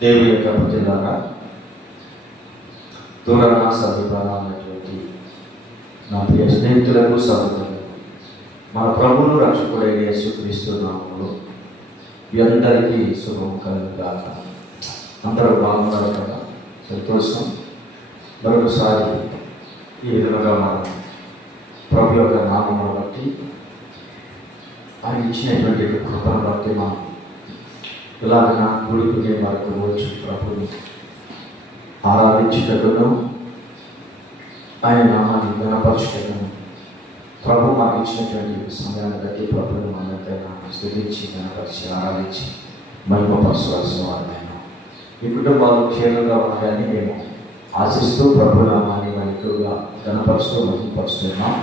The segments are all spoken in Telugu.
దేవుని యొక్క ప్రజలారా, దూరాన సమీపాన ఉన్నటువంటి నా ప్రియ స్నేహితులకు సహోదరులకు మన ప్రభువును రక్షకుడైన యేసుక్రీస్తు నామములో మీ అందరికీ శుభం కలుగుగాక. అందరూ బాగున్నారు కదా? సంతోషం. మరొకసారి ఈ విధంగా మనం ప్రభు యొక్క నామమును బట్టి ఆయన ఇచ్చినటువంటి కృపను బట్టి మనం ఇలాగ గుడికి వరకు వచ్చి ప్రభుని ఆరాధించుటకును ఆయన నామాన్ని గణపరచుటకును ప్రభు మాకు ఇచ్చినటువంటి సమయాన్ని బట్టి ప్రభుని మనంతైనా స్థుతించి గణపరిచి ఆరాధించి మహిమపరచవలసిన వారినైనా ఈ కుటుంబాలు క్షేమంగా ఉన్నాయని మేము ఆశిస్తూ ప్రభు నామాన్ని మనం ఎక్కువగా గణపరుస్తూ మహిమపరుస్తున్నాం.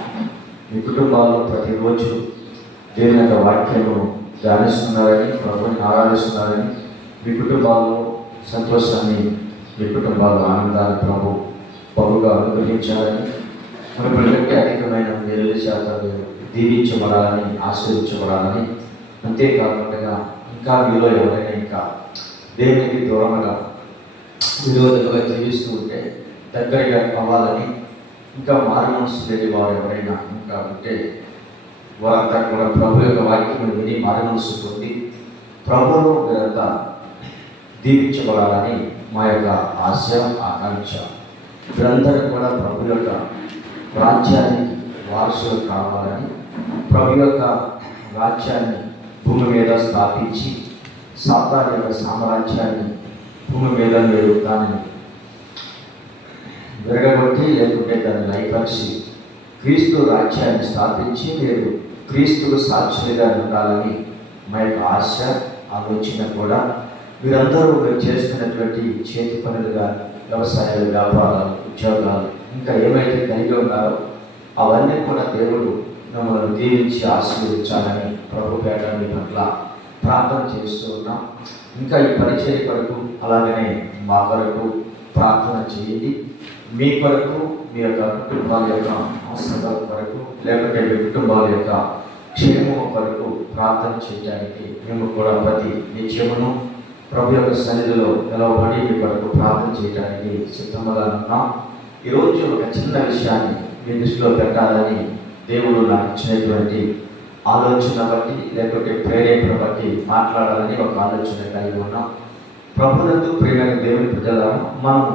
మీ కుటుంబాల్లో ప్రతిరోజు దేవుని యొక్క వాక్యము ధ్యానిస్తున్నారని, ప్రభుని ఆరాధిస్తున్నారని, మీ కుటుంబాల్లో సంతోషాన్ని, మీ కుటుంబాల్లో ఆనందాన్ని ప్రభు బహుగా అనుగ్రహించాలని, మన పిల్లలకి అధికమైన మేలు శాతం దీవించబడాలని, ఆశీర్వించబడాలని, అంతేకాకుండా ఇంకా మీలో ఎవరైనా ఇంకా దేవునికి దూరంగా విరోధంగా జీవిస్తూ ఉంటే దగ్గరగా అవ్వాలని, ఇంకా మారు మనసు లేని వారు ఎవరైనా ఇంకా ఉంటే వారంతా కూడా ప్రభు యొక్క వాక్యం విని మారు మనసు పొంది ప్రభువును మీరంతా దీవించబడాలని మా యొక్క ఆశ, ఆకాంక్ష. మీరందరూ కూడా ప్రభు యొక్క రాజ్యానికి వారసులు కావాలని, ప్రభు యొక్క రాజ్యాన్ని భూమి మీద స్థాపించి సాతాను యొక్క సామ్రాజ్యాన్ని భూమి మీద మీరు దానిని విరగబట్టి లేకుంటే దాన్ని లయపరిచి క్రీస్తు రాజ్యాన్ని స్థాపించి మీరు క్రీస్తుకు సాక్షులుగా ఉండాలని మా యొక్క ఆశ, ఆలోచన కూడా. మీరందరూ మీరు చేస్తున్నటువంటి చేతి పనులుగా, వ్యవసాయాలు, వ్యాపారాలు, ఉద్యోగాలు, ఇంకా ఏమైతే కలిగి ఉన్నారో అవన్నీ కూడా దేవుడు మిమ్మల్ని దీవించి ఆశీర్వదించాలని ప్రభు పేట మీ పట్ల ప్రార్థన చేస్తూ ఉన్నాం. ఇంకా ఈ పరిచయ కొరకు అలాగనే మా కొరకు ప్రార్థన చేయండి. మీ కొరకు, మీ యొక్క కుటుంబాల యొక్క అవసరాల కొరకు, లేకపోతే మీ కుటుంబాల యొక్క క్షేమము కొరకు ప్రార్థన చేయడానికి మేము కూడా ప్రతి నిత్యమును ప్రభు యొక్క సన్నిధిలో నిలవబడి మీ కొరకు ప్రార్థన చేయడానికి సిద్ధంగా ఉన్నాం. ఈరోజు ఒక చిన్న విషయాన్ని మీ దృష్టిలో పెట్టాలని దేవుడు నాకు ఇచ్చినటువంటి ఆలోచన బట్టి, లేకపోతే ప్రేరేపణ బట్టి మాట్లాడాలని ఒక ఆలోచన కలిగి ఉన్నాం. ప్రభునందు ప్రియమైన దేవుని ప్రజలను మనం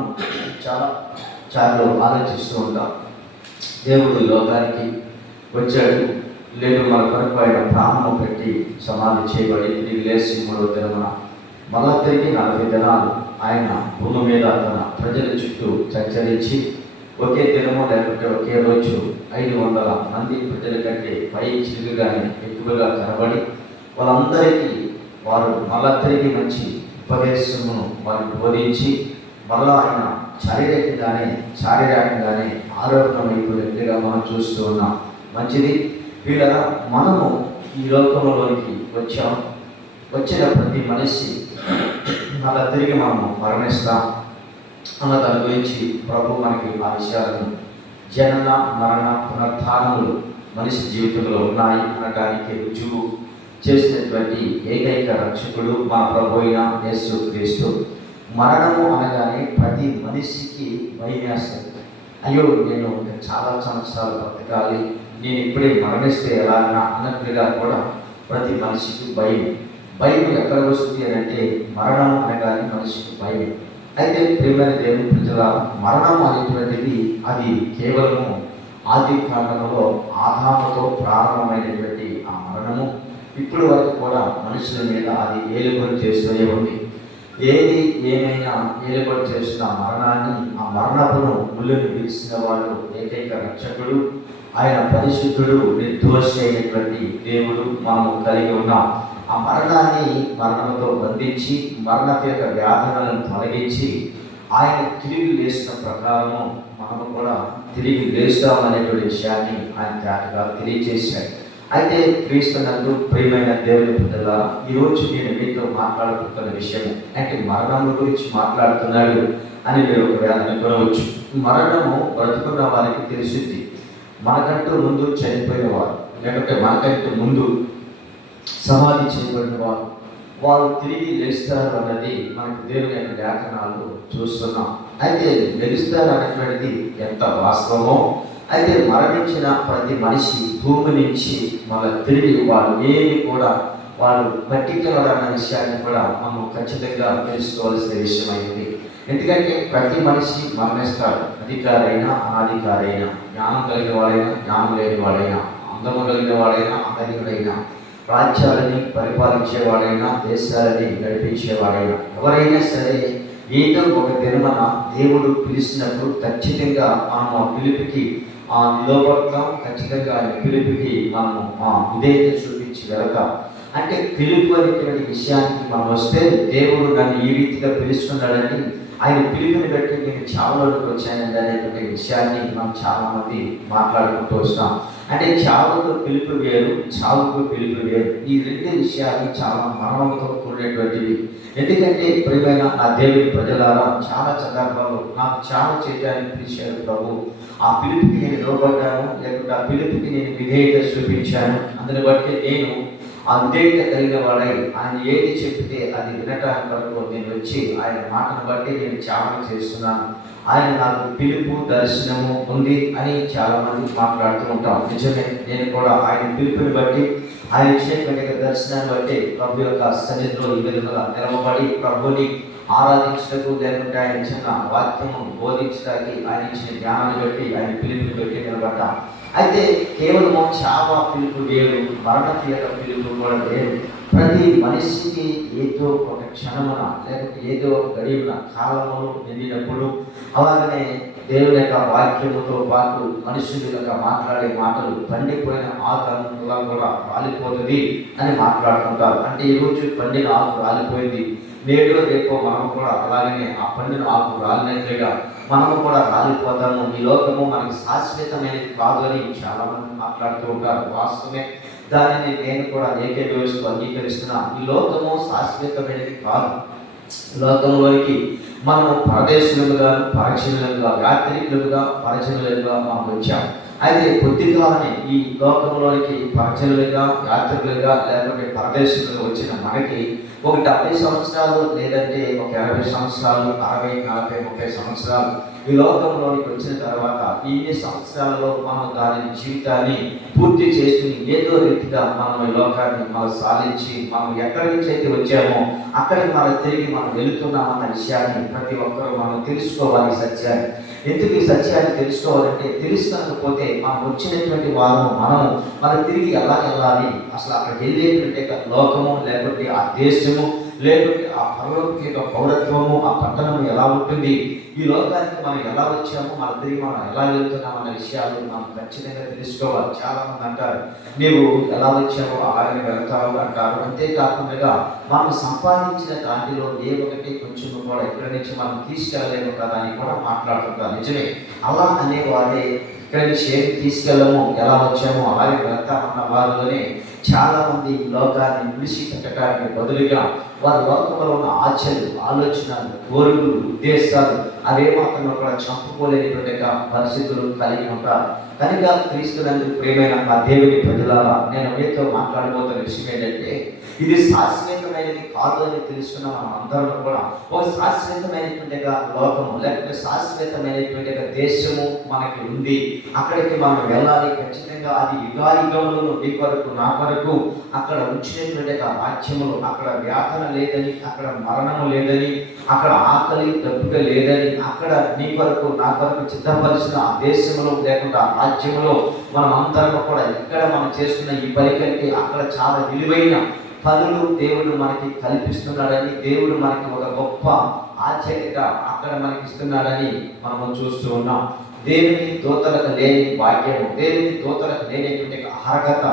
చాలా ఆలోచిస్తూ ఉంటాం. దేవుడు లోకానికి వచ్చాడు, లేదు మన కొరకు ఆయన ప్రాణము పెట్టి సమాధి చేయబడి తిరిగి లేచి మూడవ దినమున మళ్ళా తిరిగి 40 దినాలు ఆయన భూమి మీద తన ప్రజల చుట్టూ సంచరించి ఒకే దినము లేకపోతే ఒకే రోజు 500 మంది ప్రజల కంటే పై చిలుగుగానే ఎక్కువగా కనబడి వాళ్ళందరికీ వారు మళ్ళా తిరిగి మంచి ఉపదేశమును వారిని బోధించి మళ్ళా ఆయన శారీరకంగానే ఆరోగ్యమైపోయినట్టుగా మనం చూస్తూ ఉన్నాం. మంచిది వీళ్ళగా మనము ఈ లోకంలోనికి వచ్చాం. వచ్చిన ప్రతి మనిషి మళ్ళా తిరిగి మనము మరణిస్తాం అన్న దాని గురించి ప్రభు మనకి ఆ విషయాలను జనన, మరణ, పునరుత్థానములు మనిషి జీవితంలో ఉన్నాయి అనడానికి రుజువు చేసినటువంటి ఏకైక రక్షకుడు మా ప్రభు అయిన యేసుక్రీస్తు. మరణము అనగానే ప్రతి మనిషికి భయమేస్తుంది. అయ్యో, నేను చాలా సంవత్సరాలు బ్రతకాలి, నేను ఇప్పుడే మరణిస్తే ఎలాగా అన్నట్లుగా కూడా ప్రతి మనిషికి భయం ఎక్కడ వస్తుంది అని అంటే మరణం అనగానే మనిషికి భయం. అయితే ప్రియమైన దేవుని ప్రజల మరణం అనేటువంటిది అది కేవలము ఆది కాండములో ఆదాముతో ప్రారంభమైనటువంటి ఆ మరణము ఇప్పుడు వరకు కూడా మనుషుల మీద అది ఏలుబడి చేస్తూనే ఉంది. ఏది ఏమైనా ఏలుబడి చేస్తున్న మరణాన్ని, ఆ మరణమును ముళ్ళుని విరిసిన వాడు ఏకైక రక్షకుడు, ఆయన పరిశుద్ధుడు, నిర్దోషి అయినటువంటి దేవుడు మనము కలిగి ఉన్నాం. ఆ మరణాన్ని మరణంతో బంధించి మరణం యొక్క వ్యాధులను తొలగించి ఆయన తిరిగి లేచిన ప్రకారము మనము కూడా తిరిగి లేస్తామనేటువంటి విషయాన్ని ఆయన త్యాగగా తెలియజేశాడు. అయితే క్రీస్తునందు ప్రియమైన దేవుని ప్రజల ఈరోజు నేను మీతో మాట్లాడుతున్న విషయం అంటే మరణం గురించి మాట్లాడుతున్నాడు అని మీరు ఒకవేళ అనుకోవచ్చు. మరణము బ్రతుకున్న వారికి తెలిసింది. మనకంటూ ముందు చనిపోయిన వారు, లేకపోతే మనకంటూ ముందు సమాధి చేయబడిన వారు, వాళ్ళు తిరిగి లేస్తారు అన్నది మనకు దేవుని యొక్క లేఖనాలు చూస్తున్నాం. అయితే లెగుస్తారు అనేటువంటిది ఎంత వాస్తవమో, అయితే మరణించిన ప్రతి మనిషి భూమి నుంచి మళ్ళీ తిరిగి వాళ్ళు ఏమి కూడా వాళ్ళు మట్టికెళ్ళారన్న విషయాన్ని కూడా మనం ఖచ్చితంగా తెలుసుకోవాల్సిన విషయం అయింది. ఎందుకంటే ప్రతి మనిషి మరణిస్తాడు. అధికారైనా అనాధికారైనా, జ్ఞానం కలిగిన వాడైనా జ్ఞానం లేని వాడైనా, అందము కలిగిన వాడైనా అందరికైనా, రాజ్యాలని పరిపాలించేవాడైనా దేశాలని నడిపించేవాడైనా, ఎవరైనా సరే ఏదో ఒక దినమన దేవుడు పిలిచినప్పుడు ఖచ్చితంగా మనం ఆ పిలుపుకి నిలబడతాం. ఖచ్చితంగా ఆయన పిలుపుకి మనము విధేయత చూపించి వెళతాం. అంటే పిలుపు అనేటువంటి విషయానికి మనం వస్తే, దేవుడు నన్ను ఈ రీతిగా పిలుస్తున్నాడని, ఆయన పిలుపుని బట్టి నేను చావులోకి వచ్చానండి అనేటువంటి విషయాన్ని మనం చాలామంది మాట్లాడుకుంటూ వస్తాం. అంటే చావుకు పిలుపు వేరు, చావుకు పిలుపు వేరు. ఈ రెండు విషయాలు చాలా మరణంతో కూడినటువంటివి. ఎందుకంటే ప్రియమైన నా దేవుని ప్రజలారా, చాలా సందర్భాల్లో నాకు చావు చేయడానికి పిలిచారు ప్రభు. ఆ పిలుపుకి నేను లోబడ్డాను, లేకుంటే ఆ పిలుపుకి నేను విధేయత చూపించాను. అందుని బట్టి నేను ఆ విధేయత కలిగిన వాడై ఆయన ఏది చెప్తే అది వినటానికి వరకు నేను వచ్చి ఆయన మాటను బట్టి నేను చావన చేస్తున్నాను. ఆయన నాకు పిలుపు దర్శనము ఉంది అని చాలామంది మాట్లాడుతూ ఉంటాం. నిజమే, నేను కూడా ఆయన పిలుపుని బట్టి, ఆయన ఇచ్చేటువంటి దర్శనాన్ని బట్టి ప్రభు యొక్క సన్నిధిలో ఈ విధంగా నిలవబడి ప్రభుని ఆరాధించటకు, లేకుంటే ఆయన చిన్న వాక్యము బోధించడానికి ఆయన ఇచ్చిన జ్ఞానాన్ని బట్టి, ఆయన పిలుపుని బట్టి నిలబడ్డాం. అయితే కేవలము చావ పిలుపు వేరు, మరణ తీయక పిలుపు కూడా వేరు. ప్రతి మనిషికి ఏదో ఒక క్షణమున, లేకపోతే ఏదో ఒక గడియున కాలమును నిండినప్పుడు, అలాగనే దేవుని యొక్క వాక్యముతో పాటు మనుషుల యొక్క మాట్లాడే మాటలు పండిపోయిన ఆకులా కూడా రాలిపోతుంది అని మాట్లాడుతుంటారు. అంటే ఈరోజు పండిన ఆకు రాలిపోయింది, నేడు రేపు మనం కూడా అలాగనే ఆ పండిన ఆకు రాలినట్లుగా మనము కూడా రాలిపోతాము. ఈ లోకము మనకి శాశ్వతమైనది కాదు అని చాలామంది మాట్లాడుతూ ఉంటారు. వాస్తవమే, దానిని నేను కూడా ఏకీభవిస్తూ అంగీకరిస్తున్నా. ఈ లోకము శాశ్వతమైనది కాదు. లోకంలోనికి మనము పరదేశులుగా, పరచనులుగా, యాత్రికులుగా, పరచనులుగా మనం వచ్చాం. అయితే కొద్దిగానే ఈ లోకంలోనికి పరచనులుగా, యాత్రికులుగా, లేకపోతే పరదేశులుగా వచ్చిన మనకి ఒక 70 సంవత్సరాలు, లేదంటే ఒక 20 సంవత్సరాలు, 60, 40, 30 సంవత్సరాలు ఈ లోకంలోనికి వచ్చిన తర్వాత ఇన్ని సంవత్సరాల్లో మనం దాని జీవితాన్ని పూర్తి చేసుకుని ఏదో రీతిగా మనం ఈ లోకాన్ని మనం సాధించి, మనం ఎక్కడి నుంచి అయితే వచ్చామో అక్కడికి మనం తిరిగి మనం వెళుతున్నామన్న విషయాన్ని ప్రతి ఒక్కరూ మనం తెలుసుకోవాలి. సత్యాన్ని ఎందుకు ఈ సత్యాన్ని తెలుసుకోవాలంటే, తెలుసుకోకపోతే మనం వచ్చినటువంటి వారు మనం తిరిగి ఎలా వెళ్ళాలి, అసలు అక్కడ వెళ్ళేటువంటి లోకము, లేకపోతే ఆ దేశము, లేకపోతే ఆ పరలోక పౌరత్వము, ఆ పట్టణము ఎలా ఉంటుంది, ఈ లోకానికి మనం ఎలా వచ్చాము, మన తిరిగి మనం ఎలా వెళ్తున్నాం అన్న విషయాలు మనం ఖచ్చితంగా తెలుసుకోవాలి. చాలామంది అంటారు, నీవు ఎలా వచ్చావో అలాగే వెళ్తావు అంటారు. అంతేకాకుండా మనం సంపాదించిన దాంట్లో ఏ ఒకటి కొంచెం కూడా ఇక్కడి నుంచి మనం తీసుకెళ్ళలేము కదా అని కూడా మాట్లాడుతుంటారు. నిజమే, అలా అనేవాడే ఇక్కడి నుంచి ఏమి తీసుకెళ్ళము, ఎలా వచ్చామో అలాగే వెళ్తామన్న వారిలోనే చాలామంది లోకాన్ని విడిచిపెట్టడానికి బదులుగా వారి లోకంలో ఉన్న ఆచరణలు, ఆలోచనలు, కోరికలు, ఉద్దేశాలు అవేమాత్రం కూడా చంపుకోలేనటువంటి పరిస్థితులు కలిగి ఉంటారు. కనుక క్రీస్తునందుకు ప్రియమైన మా దేవుని ప్రజలారా, నేను మీతో మాట్లాడబోతున్న విషయం ఏంటంటే, ఇది శాశ్వతమైనది కాదు అని తెలుసుకున్న మనం అందరం కూడా ఒక శాశ్వతమైనటువంటి లోకము, లేకపోతే శాశ్వతమైనటువంటి దేశము మనకి ఉంది. అక్కడికి మనం వెళ్ళాలి ఖచ్చితంగా. అది యుగాయుగములను నీ కొరకు నా కొరకు అక్కడ ఉంచినటువంటి రాజ్యములు, అక్కడ వ్యాధన లేదని, అక్కడ మరణము లేదని, అక్కడ ఆకలి దప్పుక లేదని, అక్కడ నీ కొరకు నా కొరకు సిద్ధపరిచిన ఆ దేశంలో, లేకుండా ఆ రాజ్యంలో మనం అందరం కూడా ఇక్కడ మనం చేస్తున్న ఈ పలికలకి అక్కడ చాలా విలువైన పనులు దేవుడు మనకి కల్పిస్తున్నాడని, దేవుడు మనకి ఒక గొప్ప ఆశ్చర్యత అక్కడ మనకి ఇస్తున్నాడని మనము చూస్తూ ఉన్నాం. దేవుని దూతలకు లేని భాగ్యము, దేవుని దూతలకు లేనటువంటి అర్హత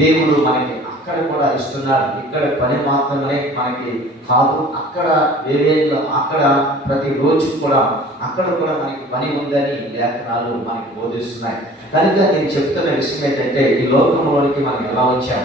దేవుడు మనకి అక్కడ కూడా ఇస్తున్నాడు. ఇక్కడ పని మాత్రమే మనకి కాదు, అక్కడ వేరేగా అక్కడ ప్రతిరోజు కూడా అక్కడ కూడా మనకి పని ఉందని లేఖనాలు మనకి బోధిస్తున్నాయి. కనుక నేను చెప్తున్న విషయం ఏంటంటే, ఈ లోకంలోనికి మనం ఎలా వచ్చాం,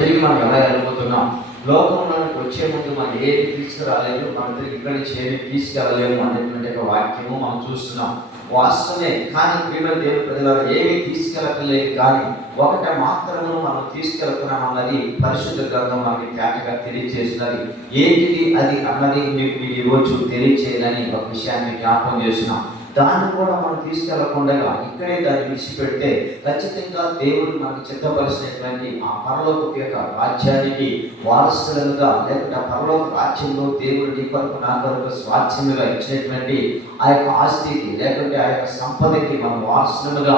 తిరిగి మనం ఎలా వెళ్ళిపోతున్నాం, లోకంలోనికి వచ్చే ముందు మనం ఏది తీసుకురాలేదు, మనం తిరిగి ఇక్కడి నుంచి ఏమి తీసుకెళ్ళలేము అనేటువంటి వాక్యము మనం చూస్తున్నాం. వాస్తవమే. కానీ ప్రియమైన దేవుని ప్రజలారా ఏమీ తీసుకెళ్ళట్లేదు, కానీ ఒకటి మాత్రము మనం తీసుకెళ్తున్నాం అన్నది పరిశుద్ధ గ్రంథం మనకి తేటగా తెలియజేసినది. ఏంటిది అది అన్నది మీకు ఈరోజు తెలియచేయాలని ఒక విషయాన్ని జ్ఞాపకం చేస్తున్నాం. దాన్ని కూడా మనం తీసుకెళ్లకుండా ఇక్కడే దాన్ని విడిచిపెడితే ఖచ్చితంగా దేవుడు మనకు చిత్తపరిచినటువంటి ఆ పరలోక యొక్క రాజ్యానికి వారసులుగా, లేకపోతే ఆ పరలోక రాజ్యంలో దేవుడు నీ కొరకు నా కొరకు స్వాస్థ్యముగా ఇచ్చినటువంటి ఆ యొక్క ఆస్తికి, లేకుంటే ఆ యొక్క సంపదకి మనం వారసులుగా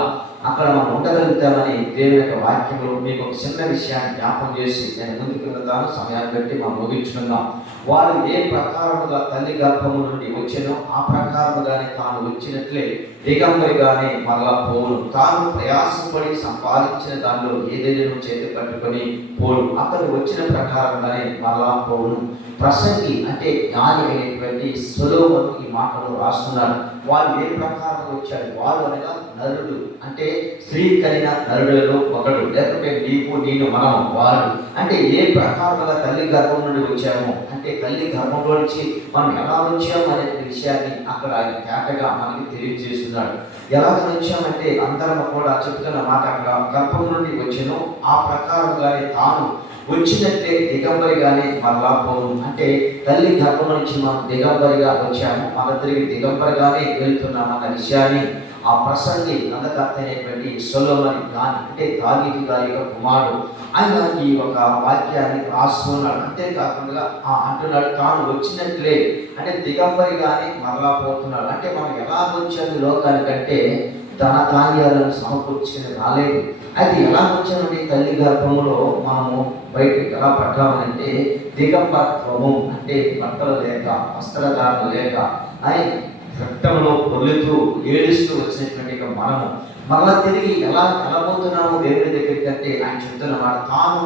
అక్కడ మనం ఉండగలుగుతామని దేవుని యొక్క వాక్యంలో మీకు ఒక చిన్న విషయాన్ని జ్ఞాపకం చేసి నేను ముందుకు వెళ్తాను. సమయాన్ని బట్టి మనం ముగించుకుందాం. వారు ఏ ప్రకారముగా తల్లి గర్భము నుండి వచ్చినో ఆ ప్రకారముగానే తాను వచ్చినట్లే దిగంబరిగానే మరలా పోవును. తాను ప్రయాసపడి సంపాదించిన దానిలో ఏదైనా చేతి పట్టుకొని పోడు. అతను వచ్చిన ప్రకారంగానే మరలా పోవును. ప్రసంగి అంటే జ్ఞాని అయినటువంటి సొలొమోను ఈ మాటలు రాస్తున్నాడు. వారు ఏ ప్రకారంగా వచ్చారు? వారు అనగా నరుడు, అంటే స్త్రీ కలిగిన నరుడులలో ఒకడు, లేకపోతే నీకు నేను మనం వారు అంటే ఏ ప్రకారంగా తల్లి గర్భం నుండి వచ్చాము అంటే తల్లి గర్భంలో నుంచి మనం ఎలా వచ్చాము అనే విషయాన్ని అక్కడ ఆయన తేటగా మనకి తెలియజేస్తున్నాడు. ఎలాగ వచ్చామంటే అందరం కూడా చెప్తున్న మాట అక్కడ గర్భం నుండి వచ్చాను ఆ ప్రకారంగానే తాను వచ్చినట్లే దిగంబరిగానే మరలా పోను. అంటే తల్లి గర్భం నుంచి మనం దిగంబరిగా వచ్చాము, మన తిరిగి దిగంబరిగానే వెళ్తున్నాం అన్న విషయాన్ని ఆ ప్రసంగి గ్రంథకర్త అయినటువంటి సొలొమోను గాని అంటే దావీదు గారి యొక్క కుమారుడు ఆయన ఈ ఒక వాక్యాన్ని రాస్తున్నాడు. అంతేకాకుండా అంటున్నాడు తాను వచ్చినట్లే అంటే దిగంబరిగానే మరలా పోతున్నాడు. అంటే మనం ఎలా వచ్చాము లోకానికంటే ధన ధాన్యాలను సమకూర్చుకుని రాలేదు. అది ఎలా వచ్చామంటే తల్లి గర్భంలో మనము బయటకు ఎలా పడ్డామనంటే దిగంబరత్వము అంటే బట్టలు లేక, వస్త్రధారణ లేక అని రక్తంలో పొర్లుతూ ఏడుస్తూ వచ్చినటువంటి మనము మరలా తిరిగి ఎలా పోతున్నాము దేవుని దగ్గరికి అంటే ఆయన చెప్తున్నమాట తాను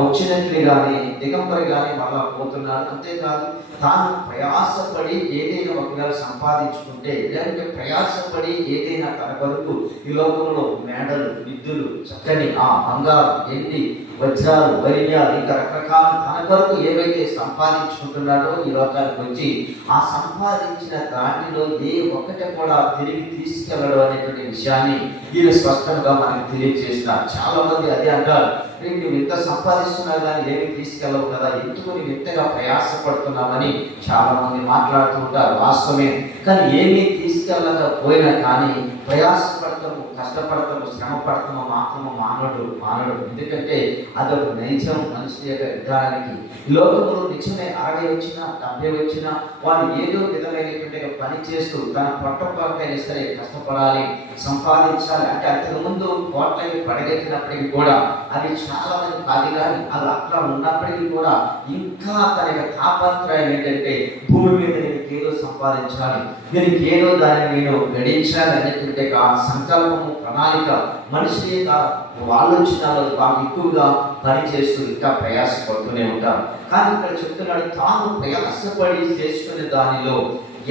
వచ్చినట్లుగానే దిగంబరిగానే మరలా పోతున్నాడు. అంతేకాదు తాను ప్రయాసపడి ఏదైనా ఒకవేళ సంపాదించుకుంటే, లేదంటే ప్రయాసపడి ఏదైనా తన కొరకు ఈ లోకంలో మేడలు, విద్యులు, చక్కని బంగారు, ఎండి, వజ్రాలు, వైర్యాలు ఇంకా రకరకాల తన కొరకు ఏవైతే సంపాదించుకుంటున్నాడో ఈ లోకానికి వచ్చి ఆ సంపాదించిన దానిలో ఏ ఒక్కటి కూడా తిరిగి తీసుకెళ్ళడం అనేటువంటి విషయాన్ని వీళ్ళు స్పష్టంగా మనకు తెలియజేస్తున్నారు. చాలా మంది అదే అంటారు, నువ్వు ఇంత సంపాదిస్తున్నావు కానీ ఏమి తీసుకెళ్ళవు కదా, ఎందుకు నువ్వు ఇంతగా ప్రయాసపడుతున్నామని చాలా మంది మాట్లాడుతూ ఉంటారు. వాస్తవమే. కానీ ఏమీ తీసుకెళ్ళకపోయినా కానీ ప్రయాసపడతాము, కష్టపడతాము, శ్రమ పడతాము మాత్రము మానడు. ఎందుకంటే అదొక నైజం మనిషి యొక్క విధానానికి. ఈ లోకంలో నిజమే 60 వచ్చినా 70 వచ్చినా వారు ఏదో విధమైనటువంటి పని చేస్తూ తన పొట్టపైన సరే కష్టపడాలి, సంపాదించాలి. అంటే అంతకుముందు కోట్లకి పడగెత్తినప్పటికీ కూడా అది చాలా మంది కాదు, కానీ అది అట్లా ఉన్నప్పటికీ కూడా ఇంకా తన యొక్క తాపత్రయం ఏంటంటే భూమి మీద నేను ఏదో సంపాదించాలి, నేను ఏదో దాన్ని నేను గడించాలి అనేటువంటి సంకల్పము, ప్రణాళిక మనిషి యొక్క ఆలోచనలో బాగా ఎక్కువగా పనిచేస్తూ ఇంకా ప్రయాసపడుతూనే ఉంటారు. కానీ ఇక్కడ చెప్తున్నాడు తాను ప్రయాసపడి చేసుకునే దానిలో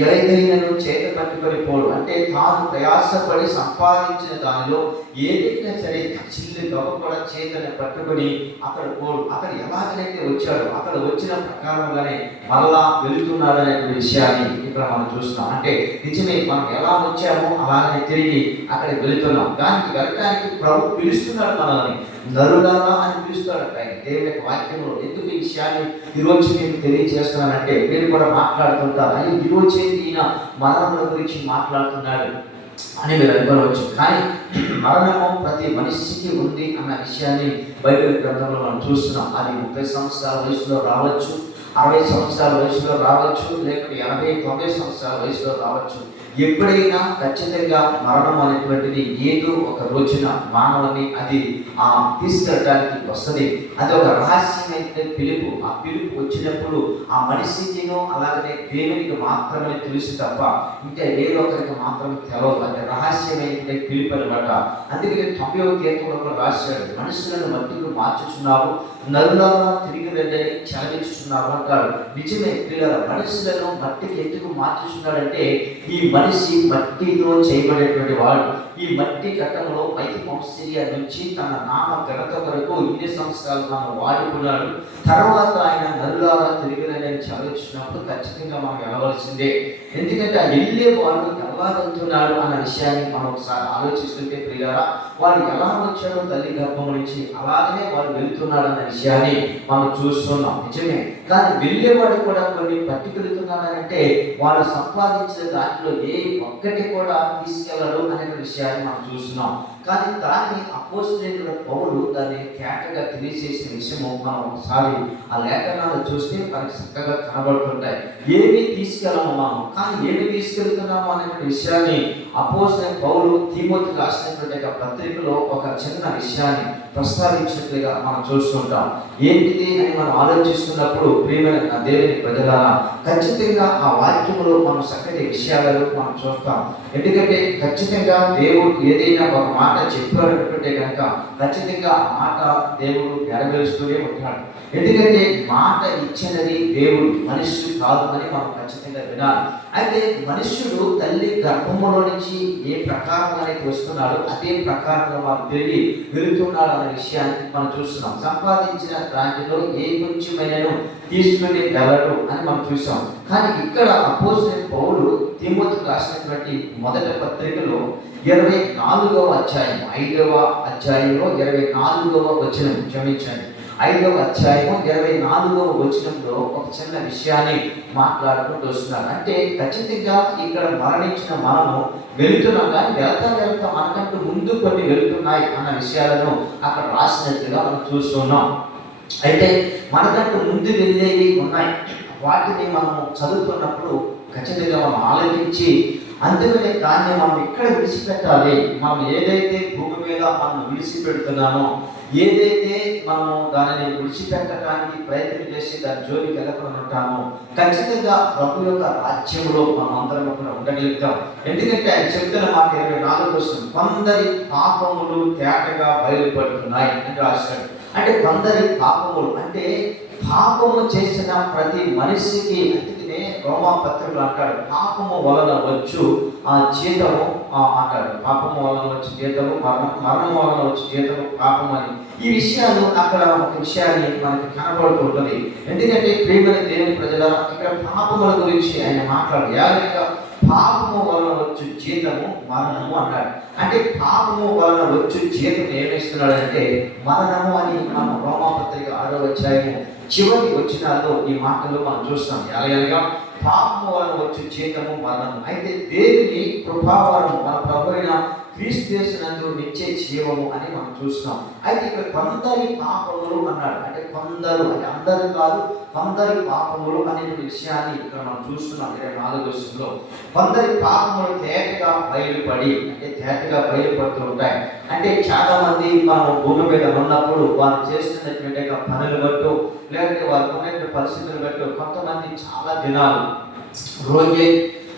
ఏదైనా చేత పట్టుకొని పోడు. అంటే తాను ప్రయాసపడి సంపాదించిన దానిలో ఏదైనా సరే చిల్లు గొప్ప కూడా చేతని పట్టుకొని అక్కడ పోడు. అక్కడ ఎలాగైతే వచ్చాడో అక్కడ వచ్చిన ప్రకారంగానే మళ్ళా వెళుతున్నాడు అనే విషయాన్ని ఇక్కడ మనం చూస్తున్నాం. అంటే నిజమే మనం ఎలా వచ్చామో అలాగనే తిరిగి అక్కడికి వెళుతున్నాం. దానికి వెళ్ళడానికి ప్రభు పిలుస్తున్నాడు మనల్ని, నరులారా అని పిలుస్తాడు. దేవుని యొక్క వాక్యంలో ఎందుకు ఈ విషయాన్ని ఈరోజు మీకు తెలియజేస్తున్నానంటే మీరు కూడా మాట్లాడుతుంటారు, అని ఈరోజు ఈయన మరణముల గురించి మాట్లాడుతున్నాడు అని మీరు అనుకోవచ్చు. కానీ మరణము ప్రతి మనిషికి ఉంది అన్న విషయాన్ని బైబిల్ గ్రంథంలో మనం చూస్తున్నాం. అది 30 సంవత్సరాల వయసులో రావచ్చు, 60 సంవత్సరాల వయసులో రావచ్చు, లేకపోతే 80, 90 సంవత్సరాల వయసులో రావచ్చు. ఎప్పుడైనా ఖచ్చితంగా మరణం అనేటువంటిది ఏదో ఒక రోజున మానవుని అది తీసుకెళ్ళడానికి వస్తుంది. అది ఒక రహస్యమైన పిలుపు. ఆ పిలుపు వచ్చినప్పుడు ఆ మనిషికినో అలాగనే దేవునికి మాత్రమే తెలుసు తప్ప ఇంకా వేరొకరికి మాత్రం తెలవదు. అంటే రహస్యమైన పిలుపు అనమాట. అందుకే 90వ కీర్తనలో రాశాడు, మనుషులను మట్టికి మార్చుచున్నావు, నరులారా తిరిగి వెళ్ళని చలవిస్తున్నావు అంటాడు. నిజమే పిల్లల, మనుషులను మట్టికి ఎందుకు మార్చుచున్నాడంటే ఈ మనిషి మట్టితో చేయబడేటువంటి వాడు. ఈ మట్టి ఘట్టంలో మైతి వంశీయ నుంచి తన నామ ఘనత వరకు ఇన్ని సంవత్సరాలు మనం వాడుకున్నాడు. తర్వాత ఆయన నరులారా తిరిగిరని ఆలోచించినప్పుడు ఖచ్చితంగా మనం వెళ్ళవలసిందే. ఎందుకంటే ఆ వెళ్ళేవాడు ఎలా వెళ్తున్నాడు అన్న విషయాన్ని మనం ఒకసారి ఆలోచిస్తుంటే ప్రియులారా, వాడు ఎలా వచ్చాడో తల్లి గర్భం నుంచి అలాగనే వాడు వెళ్తున్నాడు అన్న విషయాన్ని మనం చూస్తున్నాం. నిజమే, కానీ వెళ్ళేవాడు కూడా కొన్ని పట్టుకెళ్తున్నాడంటే వాడు సంపాదించిన దాంట్లో ఏ ఒక్కటి కూడా తీసుకెళ్ళడు అనే విషయాన్ని మనం చూస్తున్నాం. కానీ దాన్ని అపోస్తలుడైన పౌలు దాన్ని కేటగా తెలియజేసిన విషయము మనం ఒకసారి ఆ లేఖనాలు చూస్తే మనకి చక్కగా కనబడుతుంటాయి. ఏమి తీసుకెళ్ళము మనం, కానీ ఏమి తీసుకెళ్తున్నాము అనే విషయాన్ని అపోస్తలుడైన పౌలు తిమోతికి రాసినటువంటి పత్రికలో ఒక చిన్న విషయాన్ని ప్రస్తావించినట్లుగా మనం చూస్తుంటాం. ఏంటిది అని మనం ఆలోచిస్తున్నప్పుడు ప్రియమైన దేవుని ప్రజలారా, ఖచ్చితంగా ఆ వాక్యంలో మనం చక్కటి విషయాలను మనం చూస్తాం. ఎందుకంటే ఖచ్చితంగా దేవుడు ఏదైనా ఒక మాట చెప్పారంటే కనుక ఖచ్చితంగా ఆ మాట దేవుడు నెరవేరుస్తూనే ఉంటాడు. ఎందుకంటే మాట ఇచ్చినది దేవుడు, మనుష్యుడు కాదు అని మనం ఖచ్చితంగా వినాలి. అయితే మనుష్యుడు తల్లి గర్భములో నుంచి ఏ ప్రకారం అనేది వస్తున్నాడో అదే ప్రకారంగా మనం తిరిగి వెళుతున్నాడు అనే విషయాన్ని మనం చూస్తున్నాం. సంపాదించిన దాంట్లో ఏ కొంచెమైనను తీసుకుని వెళ్ళడు అని మనం చూసాం. కానీ ఇక్కడ అపోస్తలుడైన పౌలు తిమోతికి రాసినటువంటి మొదటి పత్రికలో 24వ అధ్యాయం 5వ అధ్యాయంలో 24వ వచనం, క్షమించండి, 5వ అధ్యాయం 24వ వచనంలో ఒక చిన్న విషయాన్ని మాట్లాడుకుంటూ వస్తున్నారు. అంటే ఖచ్చితంగా ఇక్కడ మరణించిన మనము వెళుతున్నాం, కానీ వెళ్తా మనకంటూ ముందు కొన్ని వెళుతున్నాయి అన్న విషయాలను అక్కడ రాసినట్లుగా మనం చూస్తున్నాం. అయితే మనకంటూ ముందు వెళ్ళేవి ఉన్నాయి, వాటిని మనము చదువుతున్నప్పుడు ఖచ్చితంగా మనం ఆలోచించి అందుకనే దాన్ని మనం ఎక్కడ విడిచిపెట్టాలి, మనం ఏదైతే భూమి మీద మనం విడిచిపెడుతున్నామో, ఏదైతే మనము దానిని విడిచిపెట్టడానికి ప్రయత్నం చేసి దాని జోలికి వెళ్ళకుండా ఉంటామో ఖచ్చితంగా ప్రభు యొక్క రాజ్యంలో మనం అందరం కూడా ఉండగలుగుతాం. ఎందుకంటే ఆయన చెప్తున్న మాట 24 వస్తుంది, కొందరి పాపములు తేటగా బయలుపడుతున్నాయి అని రాశాడు. అంటే కొందరి పాపములు అంటే పాపము చేసిన ప్రతి మనిషికి, అందుకనే రోమా పత్రికలు అంటాడు పాపము వలన వచ్చు ఆ జీతము అంటాడు. పాపము వలన వచ్చి జీతము మరణం వలన వచ్చి జీతము పాపం అని ఈ విషయాలు అక్కడ ఒక విషయాన్ని మనకి కనబడుతూ ఉంటుంది. ఎందుకంటే ప్రియమైన దేవుని ప్రజల ఇక్కడ పాపముల గురించి ఆయన మాట్లాడు. పాపము వలన వచ్చు జీతము మరణము అన్నాడు. అంటే పాపము వలన వచ్చు జీతం ఏమిస్తున్నాడు అంటే మరణము అని మనం రోమాపత్రిక 6వ అధ్యాయము చివరి వచనాల్లో ఈ మాటలు మనం చూస్తాం. ఎలాగనగా పాపము వలన వచ్చు జీతము మరణము. అయితే దేవుని కృపావరము మన ప్రభు అయిన క్రీస్తు యేసునందు నిత్య జీవము అని మనం చూస్తున్నాం. అయితే ఇక్కడ కొందరి పాపములు అన్నాడు. అంటే కొందరు, అంటే అందరూ కాదు, కొందరి పాపములు అనే విషయాన్ని ఇక్కడ మనం చూస్తున్నాం. 24వ వచనంలో కొందరి పాపములు తేటగా బయలుపడి, అంటే తేటగా బయలుపడుతూ ఉంటాయి. అంటే చాలా మంది మనం భూమి మీద ఉన్నప్పుడు వారు చేస్తున్నటువంటి పనులు బట్టు, లేకపోతే వారు ఉన్నటువంటి పరిస్థితులు బట్టు కొంతమంది చాలా దినాలు రోజే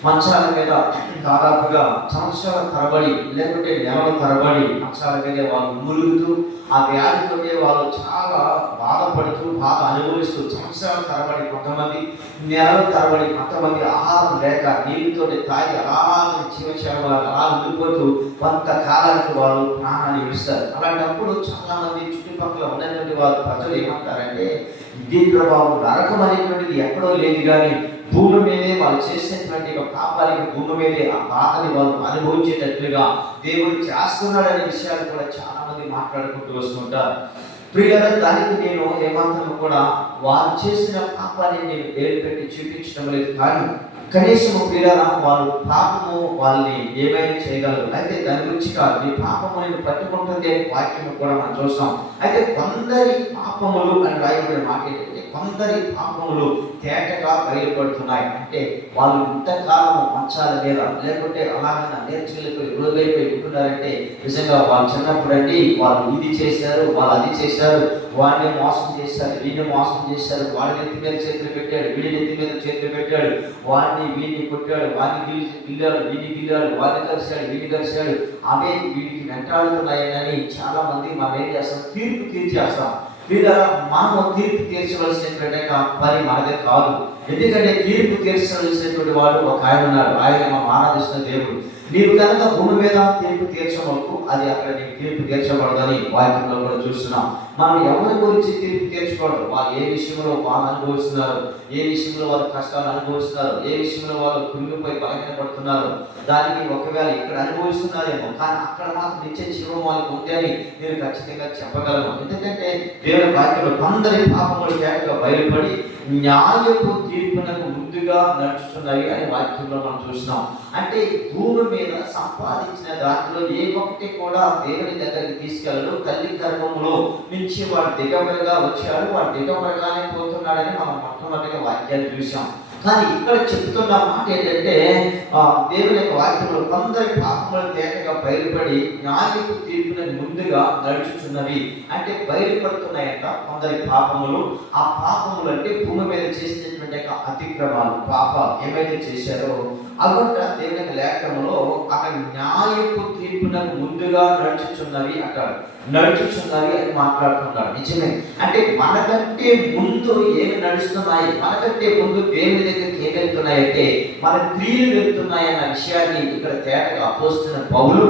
మంచాల మీద దాదాపుగా సంవత్సరాల తరబడి లేకుంటే నెలల తరబడి మంచాల మీద వాళ్ళు ములుగుతూ ఆ వ్యాధితోనే వాళ్ళు చాలా బాధపడుతూ బాధ అనుభవిస్తూ సంవత్సరాల తరబడి కొంతమంది, నెలల తరబడి కొంతమంది ఆహారం లేక నీళ్ళతో తాగి అలా జీవశైలి అలా ఉండిపోతూ కొంతకాలానికి వాళ్ళు ప్రాణాన్ని విడుస్తారు. అలాంటప్పుడు చాలా మంది చుట్టుపక్కల ఉన్నటువంటి వాళ్ళు ప్రజలు ఏమంటారంటే దీంట్లో బాబు నరకం అనేటువంటిది ఎక్కడో లేదు, కానీ భూమి మీదే వాళ్ళు చేసినటువంటి పాపానికి భూమి మీదే ఆ బాధని వాళ్ళు అనుభవించేటట్లుగా దేవుడు చేస్తున్నాడనే విషయాలు కూడా చాలా మంది మాట్లాడుకుంటూ వస్తుంటారు. ప్రియుల దానికి నేను ఏమాత్రం కూడా వారు చేసిన పాపాన్ని నేను పేరు పెట్టి చూపించడం లేదు, కానీ కనీసం ప్రియుల వాళ్ళు పాపము వాళ్ళని ఏమైనా చేయగలరు. అయితే దాని గురించి కాదు, ఈ పాపము నేను పట్టుకుంటుంది అనే వాక్యం కూడా మనం చూస్తాం. అయితే కొందరి పాపములు అని రాయబడిన మాట ఏంటంటే కొందరి పాపములు తేటగా బయలుపడుతున్నాయి. అంటే వాళ్ళు ఇంతకాలము మంచాల మీద లేకుంటే అలాగైనా నేర్చుకెళ్ళిపోయి ఉరుగైపోయి ఉంటున్నారంటే నిజంగా వాళ్ళు చిన్నప్పుడు అండి వాళ్ళు ఇది చేశారు, వాళ్ళు అది చేశారు, వాడిని మోసం చేశారు, వీడిని మోసం చేశారు, వాడి నెత్తి మీద చేతులు పెట్టాడు, వీడి నెత్తి మీద చేతులు పెట్టాడు, వాడిని వీడిని కొట్టాడు, వాడిని గిల్లాడు, వీడిని గిల్లాడు, వాడిని కలిశాడు, వీడిని కలిశాడు, అవే వీడికి వెంటాడుతున్నాయని చాలా మంది మనం ఏం చేస్తాం, తీర్పు తీర్చేస్తాం. మనము తీర్పు తీర్చవలసినటువంటి పని మనదే కాదు. ఎందుకంటే తీర్పు తీర్చవలసినటువంటి వాడు ఒక ఆయన ఉన్నాడు, ఆయన మనం ఆరాధిస్తున్న దేవుడు. నీవు కనుక భూమి మీద తీర్పు తీర్చవరకు అది అక్కడ నీకు తీర్పు తీర్చబడదని వాక్యంలో కూడా చూస్తున్నాం. మనం ఎవరి గురించి తీర్పు తీర్చకూడదు. వాళ్ళు ఏ విషయంలో బాధ అనుభవిస్తున్నారు, ఏ విషయంలో వారు కష్టాలు అనుభవిస్తున్నారు, ఏ విషయంలో వాళ్ళు కుంగిపోయి బలహీనపడుతున్నారు, దానికి ఒకవేళ ఇక్కడ అనుభవిస్తున్నారేమో కానీ అక్కడ మాత్రం నిత్య జీవం వాళ్ళకి ఉంది అని నేను ఖచ్చితంగా చెప్పగలను. ఎందుకంటే దేవుని వాక్యంలో అందరి పాపములు కేటగా బయలుపడి న్యాయపు తీర్పునకు ముందుగా నడుచుతున్నవి అని వాక్యంలో మనం చూస్తున్నాం. అంటే భూమి మీద సంపాదించిన దాంట్లో ఏ ఒక్కటి కూడా దేవుని దగ్గరికి తీసుకెళ్ళడు. తల్లి గర్భంలో నుంచి వాడు దిగమరగా వచ్చాడు, వాడు దిగమరగానే పోతున్నాడని మనం మొట్టమొదటిగా వాక్యాలు చూసాం. కానీ ఇక్కడ చెప్తున్న మాట ఏంటంటే దేవుని యొక్క వాక్యంలో కొందరి పాపములు తేటగా బయలుపడి న్యాయపు తీర్పునకు ముందుగా నడుచుచున్నవి అంటే బయలుపడుతున్నాయంట కొందరి పాపములు. ఆ పాపములు అంటే భూమి మీద చేసినటువంటి అతిక్రమాలు, పాపాలు ఏమైతే చేశారో అవంట దేవుని లేఖనంలో అక్కడ న్యాయపు తీర్పునకు ముందుగా నడుచుచున్నవి అంటాడు. నడుచుచున్నవి అని మాట్లాడుతున్నాడు. నిజమే. అంటే మనకంటే ముందు ఏమి నడుస్తున్నాయి, మనకంటే ముందు దేవుని దగ్గరికి ఏమి వెళ్తున్నాయంటే మన క్రియలు వెళ్తున్నాయన్న విషయాన్ని ఇక్కడ తేటగా అపోస్తున్న పౌలు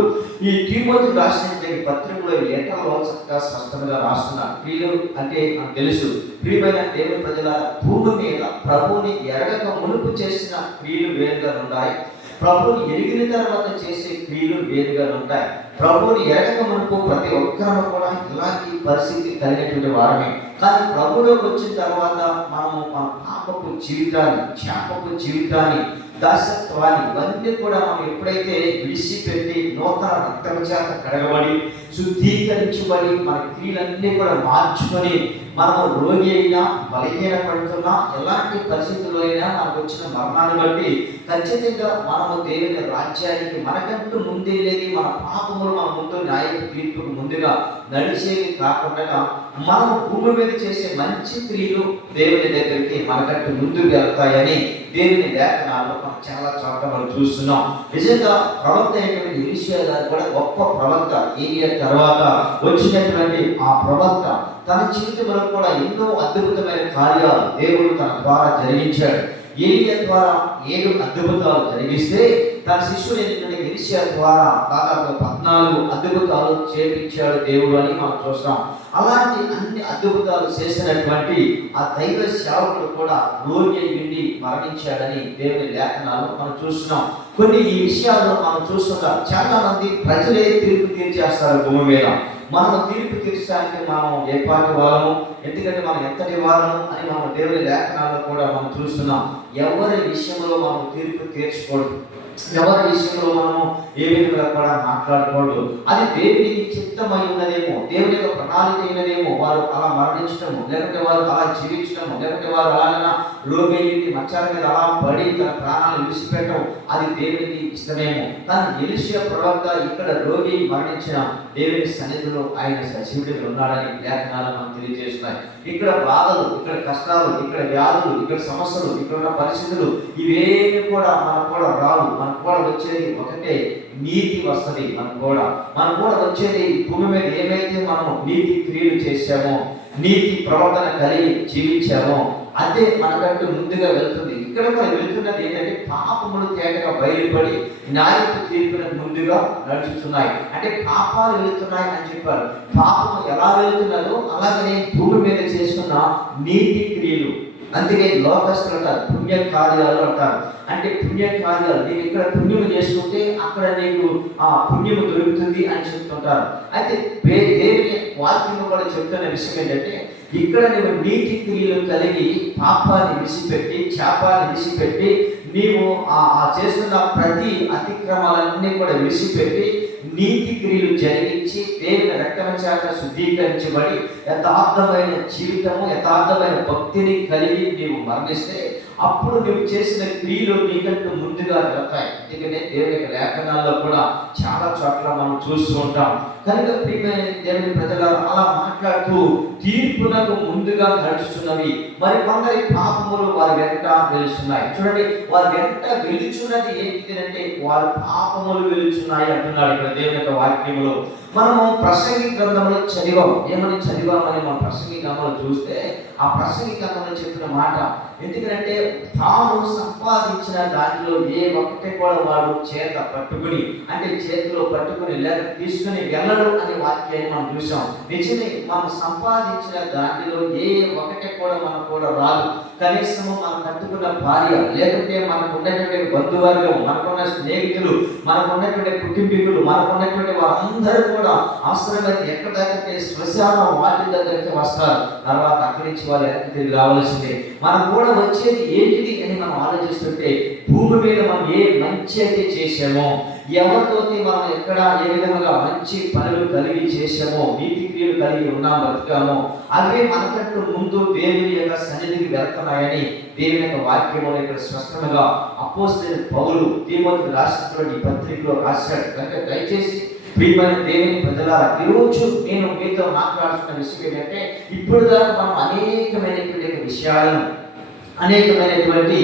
ఈ తిమోతికి రాసినటువంటి పత్రికలో లెటర్లో చక్కగా స్పష్టంగా రాస్తున్నారు. క్రియలు అంటే మనకు తెలుసు, ప్రియమైన దేవుని ప్రజల భూమి మీద ప్రభువుని ఎరగక మునుపు చేసిన క్రియలు వేరుగా ఉంటాయి, ప్రభువుని ఎరిగిన తర్వాత చేసే క్రియలు వేరుగా ఉంటాయి. ప్రభువుని ఎరగక మునుపు ప్రతి ఒక్కరూ కూడా ఇలాంటి పరిస్థితి కలిగినటువంటి వారమే. కానీ ప్రభువులోకి వచ్చిన తర్వాత మనము మన పాపపు జీవితాన్ని, శాపపు జీవితాన్ని, దాసత్వాన్ని ఇవన్నీ కూడా మనం ఎప్పుడైతే విడిచిపెట్టి నూతన రక్తం చేత కడగబడి శుద్ధీకరించబడి మన క్రియలన్నీ కూడా మార్చుకొని మనము రోగి అయినా బలహీన పడుతున్నా ఎలాంటి పరిస్థితుల్లో అయినా మనకు వచ్చిన మరణాన్ని బట్టి ఖచ్చితంగా మనము దేవుని రాజ్యానికి మనకంటూ ముందెళ్ళేది మన పాపములు మన ముందు న్యాయ తీర్పుకు ముందుగా నడిచేది కాకుండా మనము భూమి మీద చేసే మంచి క్రియలు దేవుని దగ్గరికి మనకంటూ ముందుకు వెళ్తాయని దేవుని లేఖనాల్లో మనం చాలా చోట్ల మనం చూస్తున్నాం. నిజంగా ప్రవక్త అయినటువంటి ఎలీషా గారు కూడా గొప్ప ప్రవక్త. ఏలియా తర్వాత వచ్చినటువంటి ఆ ప్రవక్త తన జీవితంలో కూడా ఎన్నో అద్భుతమైన కార్యాలు దేవుడు తన ద్వారా జరిగించాడు. ఏలియా ద్వారా 7 అద్భుతాలు జరిగిస్తే తన శిష్యుడైనటువంటి ఎలీషా ద్వారా దాదాపు 14 అద్భుతాలు చేపించాడు దేవుడు అని మనం చూస్తాం. అలాంటి అన్ని అద్భుతాలు చేసినటువంటి ఆ దైవ సేవకుడు కూడా రోగి ఉండి మరణించాడని దేవుని లేఖనాలు మనం చూస్తున్నాం. కొన్ని ఈ విషయాల్లో మనం చూస్తున్నాం. చాలా మంది ప్రజలే తీర్పు తీర్చేస్తారు భూమి మీద. మనం తీర్పు తీర్చడానికి మనం ఏ పాటి వాళ్ళము, ఎందుకంటే మనం ఎంతటి వాళ్ళము అని మనం దేవుని లేఖనాల్లో కూడా మనం చూస్తున్నాం. ఎవరి విషయంలో మనం తీర్పు తీర్చకూడదు, ఎవరి విషయంలో మనము ఏ విధంగా కూడా మాట్లాడకూడదు. అది దేవునికి చిత్తమై ఉన్నదేమో, దేవుని యొక్క ప్రణాళిక అయినదేమో. వారు అలా మరణించడము, లేకపోతే వారు అలా జీవించడము, లేకపోతే వారు అలాగైనా రోగి మంచాల మీద అలా పడి తన ప్రాణాలు విడిచిపెట్టడం అది దేవునికి ఇష్టమేమో. కానీ ఎలీషా ప్రవక్త ఇక్కడ రోగి మరణించిన దేవుని సన్నిధిలో ఆయన సజీవుడిగా ఉన్నాడని లేఖనాలు మనం తెలియజేస్తున్నాయి. ఇక్కడ బాధలు, ఇక్కడ కష్టాలు, ఇక్కడ వ్యాధులు, ఇక్కడ సమస్యలు, ఇక్కడ ఉన్న పరిస్థితులు ఇవేమి కూడా మనకు కూడా రావు. మనకు కూడా వచ్చేది ఒకటే, నీతి వస్తుంది. మనకు కూడా వచ్చేది భూమి మీద ఏమైతే మనము నీతి క్రియలు చేశామో, నీతి ప్రవర్తన కలిగి జీవించామో అదే మనకంటూ ముందుగా వెళ్తుంది. ఇక్కడ మనం వెళ్తున్నది ఏంటంటే పాపములు తేటగా బయలుపడి న్యాయపు తీర్పులకు ముందుగా నడుచుతున్నాయి. అంటే పాపాలు వెళ్తున్నాయి అని చెప్పారు. పాపము ఎలా వెళ్తున్నదో అలాగనే భూమి మీద చేస్తున్న నీతి క్రియలు, అందుకే లోకస్తులు అంటారు పుణ్య కార్యాలు అంటారు. అంటే పుణ్య కార్యాలు, నీవు ఇక్కడ పుణ్యము చేసుకుంటే అక్కడ నీకు ఆ పుణ్యము దొరుకుతుంది అని చెప్తుంటారు. అయితే దేవుని వాక్యం కూడా చెప్తున్న విషయం ఏంటంటే ఇక్కడ నీవు నీతి క్రియలు కలిగి పాపాన్ని విడిచిపెట్టి, శాపాన్ని విడిచిపెట్టి నీవు చేస్తున్న ప్రతి అతిక్రమాలన్నీ కూడా విడిచిపెట్టి నీతి క్రియలు జరిగించి దేవుని రక్తం చేత శుద్ధీకరించబడి యథార్థమైన జీవితము, యథార్థమైన భక్తిని కలిగి నీవు మరణిస్తే అప్పుడు నువ్వు చేసిన క్రియలు నీకంటూ ముందుగా వెళ్తాయి. ఎందుకంటే దేవుని లేఖనాల్లో కూడా చాలా చోట్ల మనం చూస్తూ ఉంటాం. కనుక ప్రియమైన దేవుని ప్రజలారా, అలా మాట్లాడుతూ తీర్పునకు ముందుగా నడుచుతున్నవి మరి కొందరి పాపములు వారి వెంట వెలుచున్నాయి. చూడండి, వారి వెంట వెలుచున్నది ఏంటి అంటే వారి పాపములు వెలుచున్నాయి అంటున్నాడు ఇక్కడ దేవుని యొక్క వాక్యములో. మనము ప్రసంగి గ్రంథంలో చదివాం. ఏమని చదివామని మనం ప్రసంగి గ్రంథంలో చూస్తే ఆ ప్రసంగి గ్రంథంలో చెప్పిన మాట ఎందుకంటే తాను సంపాదించిన దాంట్లో ఏ ఒక్కటే కూడా వాడు చేత పట్టుకుని అంటే చేతిలో పట్టుకుని లేక తీసుకుని వెళ్ళడు అనే వాక్యాన్ని మనం చూసాం. నిజమే, మనం సంపాదించిన దాంట్లో ఏ ఒక్కటే కూడా మనకు కూడా రాదు. కనీసము మనం కట్టుకున్న భార్య, లేకుంటే మనకు ఉన్నటువంటి బంధువర్గం, మనకున్న స్నేహితులు, మనకు ఉన్నటువంటి కుటుంబీకులు, మనకు ఉన్నటువంటి వారందరూ కూడా అవసరమైతే ఎక్కడ దగ్గర శ్మశాన వాటి దగ్గరికి వస్తారు. తర్వాత అక్కడి నుంచి వాళ్ళు ఎక్కడికి తిరిగి రావాల్సిందే. మనం కూడా వచ్చేది ఏంటిది అని మనం ఆలోచిస్తుంటే భూమి మీద మనం ఏ మంచి అయితే చేసామో, ఎవరితోటి మనం ఎక్కడ ఏ విధంగా మంచి పనులు కలిగి చేసామో, నీతి క్రియలు కలిగి ఉన్నాం, బతుకామో, అవే మనకంటూ ముందు దేవుని యొక్క సన్నిధికి వెళ్తున్నాయని దేవుని యొక్క వాక్యంలో ఇక్కడ స్పష్టంగా అపోస్తలుడైన పౌలు తీమోతికి రాసినటువంటి ఈ పత్రికలో రాశాడు. కనుక దయచేసి ప్రియమైన దేవుని ప్రజలారా, ఈరోజు నేను మీతో మాట్లాడుతున్న విషయం ఏంటంటే ఇప్పుడు దాకా మనం అనేకమైనటువంటి విషయాలను, అనేకమైనటువంటి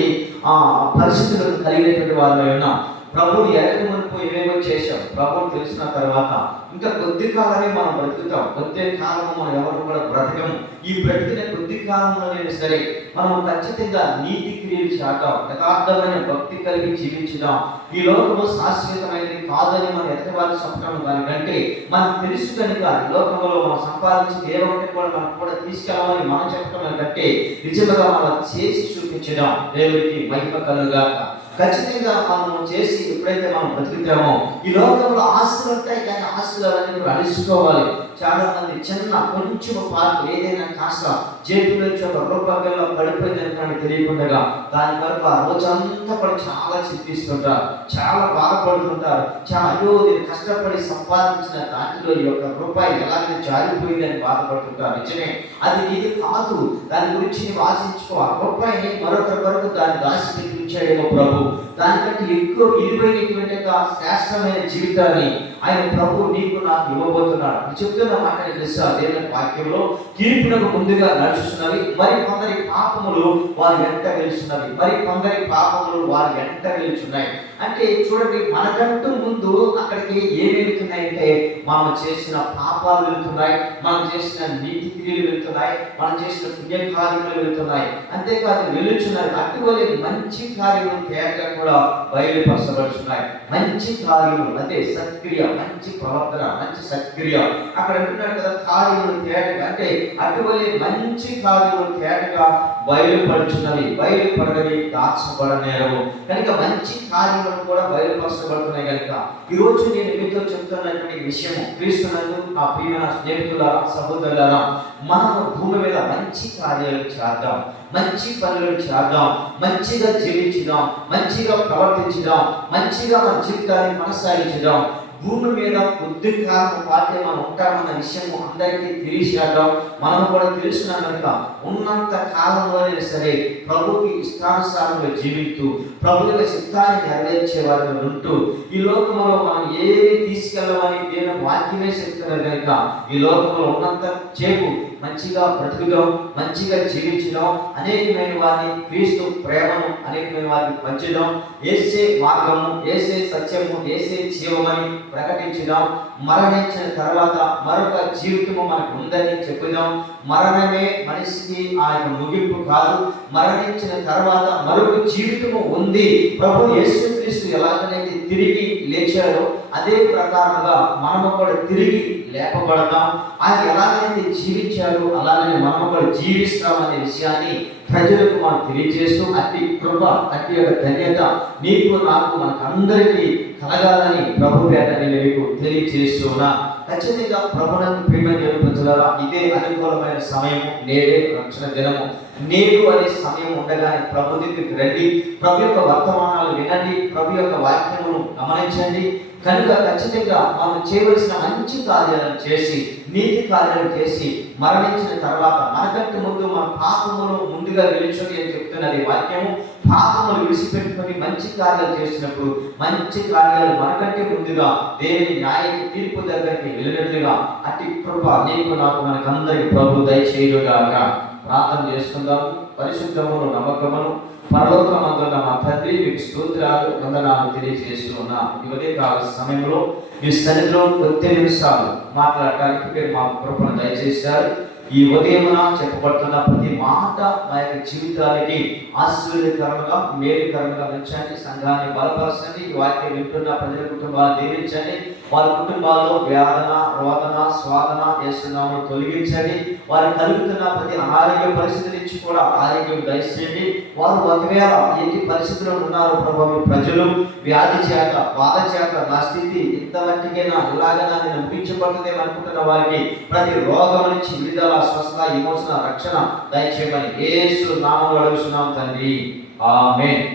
పరిస్థితులను కలిగినటువంటి వారిలో ఉన్నాం. ప్రభువు ఎరగ మునుపు ఏమేమో చేశాం, ప్రభువు తెలిసిన తర్వాత ఇంకా కొద్ది కాలమే మనం బ్రతుకుతాం. కొద్ది కాలము మనం ఎవరు కూడా బ్రతకము. ఈ బ్రతికిన కొద్ది కాలంలోనే సరే మనం ఖచ్చితంగా నీతి క్రియలు చేద్దాం, యథార్థమైన భక్తి కలిగి జీవించుదాం. ఈ లోకము శాశ్వతమైనది కాదని మనం ఎత్తవాళ్ళు చెప్పడం దానికంటే మనం తెలుసు కనుక ఈ లోకంలో మనం సంపాదించి దేవుడిని కూడా మనం కూడా తీసుకెళ్ళాలని మనం చెప్పడం కంటే నిజంగా మనం చేసి చూపించడం దేవుడికి మహిమ కలుగాక. ఖచ్చితంగా మనం చేసి ఎప్పుడైతే మనం బ్రతుకుతామో ఈ లోకంలో ఆస్తులు ఉంటాయి, కానీ ఆస్తులు అవన్నీ కూడా అలుసుకోవాలి. చాలా మంది చిన్న కొంచెం పార్క్ ఏదైనా కాస్త జేబులో నుంచి ఒక రూపాయల్లో పడిపోయింది అనుకోండి తెలియకుండా దాని వరకు ఆ రోజంతా కూడా చాలా చింతిస్తుంటారు, చాలా బాధపడుతుంటారు. చాలా అయ్యో నేను కష్టపడి సంపాదించిన దాంట్లో ఈ యొక్క రూపాయి ఎలాగైనా జారిపోయిందని బాధపడుతుంటారు. నిజమే, అది నీది కాదు. దాని గురించి నీవు ఆశించుకో. ఆ రూపాయిని మరొకరి వరకు దాన్ని దాచిపెట్టి ఉంచాడేమో ప్రభు. దానికంటే ఎక్కువ విలువైనటువంటి శ్రేష్టమైన జీవితాన్ని ఆయన ప్రభు నీకు నాకు ఇవ్వబోతున్నాడు. చెప్తున్న మాట తెలుసా? దేవుని వాక్యంలో తీర్పునకు ముందుగా నడుస్తున్నవి మరి కొందరి పాపములు వారి వెంట వెలుచున్నవి, మరి కొందరి పాపములు వారి వెంట వెలుచున్నాయి. అంటే చూడండి, మనకంటూ ముందు అక్కడికి ఏమి వెళుతున్నాయంటే మనం చేసిన పాపాలు వెళుతున్నాయి, మనం చేసిన నీతి క్రియలు వెళుతున్నాయి, మనం చేసిన పుణ్య కార్యములు వెళుతున్నాయి. అంతేకాదు వెలుచున్నాయి అటువలే మంచి కార్యములు తేటగా కూడా బయలుపరచబడుతున్నాయి. మంచి కార్యములు అంటే సత్క్రియ, మంచి ప్రవర్తన, మంచి సత్క్రియ. అక్కడ అంటున్నాడు కదా కార్యములు తేటగా, అంటే అటువలే మంచి కార్యములు తేటగా బయలుపడుచున్నవి, బయలుపడవి దాచబడనేరవు. కనుక మంచి కార్యములు కూడా బయలుపరచబడుతున్నాయి. కనుక ఈరోజు నేను మీతో చెప్తున్నటువంటి విషయము క్రీస్తునందు నా ప్రియమైన స్నేహితులారా, సహోదరులారా, మనము భూమి మీద మంచి కార్యాలు చేద్దాం, మంచి పనులు చేద్దాం, మంచిగా జీవించుదాం, మంచిగా ప్రవర్తించుదాం, మంచిగా మన జీవితాన్ని కొనసాగించుదాం. భూమి మీద కొద్ది కాలం పాటే మనం ఉంటామన్న విషయం అందరికీ తెలిసేద్దాం. మనం కూడా తెలుసుకున్నాం కనుక ఉన్నంత కాలంలోనే సరే ప్రభుకి ఇష్టానుసారంగా జీవిస్తూ ప్రభు యొక్క చిత్తాన్ని నెరవేర్చే వారిని ఉంటూ ఈ లోకంలో మనం ఏమి తీసుకెళ్ళమని దేవుని వాక్యమే చెప్తున్నారు. కనుక ఈ లోకంలో ఉన్నంత చేపు మంచిగా బ్రతుకుదాం, మంచిగా జీవించడం, అనేకమైన వారిని క్రీస్తు ప్రేమను అనేకమైన వారిని పంచుదాం, యేసే మార్గము, యేసే సత్యము, యేసే జీవమని ప్రకటించుదాం. మరణించిన తర్వాత మరొక జీవితము మనకు ఉందని చెప్పుదాం. మరణమే మనిషికి ఆ యొక్క ముగింపు కాదు, మరణించిన తర్వాత మరొక జీవితము ఉంది. ప్రభు యేసుక్రీస్తు ఎలాగైతే తిరిగి లేచాడో అదే ప్రకారంగా మనము కూడా తిరిగి లేపబడతాం. ఆయన ఎలాగైతే జీవించాడో అలాగనే మనము కూడా జీవిస్తామనే విషయాన్ని ప్రజలకు మనం తెలియజేస్తూ అట్టి కృప, అట్టి యొక్క ధన్యత నీకు నాకు మనకందరికీ కలగాలని ప్రభు పేట నేను మీకు తెలియజేస్తున్నా. ఖచ్చితంగా ప్రభునందు ప్రియమైన ప్రజలారా, ఇదే అనుకూలమైన సమయము, నేడే రక్షణ దినము. నేడు అనే సమయం ఉండగానే ప్రభు దగ్గరికి రండి, ప్రభు యొక్క వర్తమానాలు వినండి, ప్రభు యొక్క వాక్యమును గమనించండి. కనుక ఖచ్చితంగా మనం చేయవలసిన మంచి కార్యాలను చేసి, నీతి కార్యాలు చేసి మరణించిన తర్వాత మనకంటే ముందు మన పాపములు ముందుగా నిలుచుని అని చెప్తున్నది వాక్యము. పాపములు విడిచిపెట్టుకొని మంచి కార్యాలు చేసినప్పుడు మంచి కార్యాలు మనకంటే ముందుగా దేవుని న్యాయ తీర్పు దగ్గరికి వెళ్ళినట్లుగా అట్టి కృప నీకు నాకు మనకందరికి ప్రభు దయచేయుగాక. ప్రార్థన చేసుకుందాము. పరిశుద్ధమును నమ్మకమును పరలోకమందున్న మా తండ్రి, మీకు స్తోత్రాలు వందనాలు తెలియజేస్తూ ఉన్నా. ఈ ఉదయకాల సమయంలో మీ సన్నిధిలో 10 నిమిషాలు మాట్లాడటానికి మీరు మా కృపను దయచేశారు. ఈ ఉదయమున చెప్పబడుతున్న ప్రతి మాట మా యొక్క జీవితానికి ఆశీర్వాదకరంగా మేలుకరంగా ఉంచండి. సంఘాన్ని బలపరచండి. ఈ వాక్యం వింటున్న ప్రజల కుటుంబాలను దీవించండి. వారి కుటుంబాల్లో వేదన, రోదన, స్వాదన చేస్తున్నాము తొలగించండి. వారు కలుగుతున్న ప్రతి అనారోగ్య పరిస్థితుల నుంచి కూడా ఆరోగ్యం దయచేయండి. వారు ఒకవేళ ఎన్ని పరిస్థితుల్లో ఉన్నారు ప్రభు, ప్రజలు వ్యాధి చేత, బాధ చేత నా స్థితి ఇంతవరకైనా ఇలాగైనా నేను ముగించబడుతుందేమో అనుకుంటున్న వారికి ప్రతి రోగం నుంచి విడుదల, స్వస్థ, విమోచన, రక్షణ దయచేయమని యేసు నామములో అడుగుతున్నాం తండ్రి. ఆమేన్.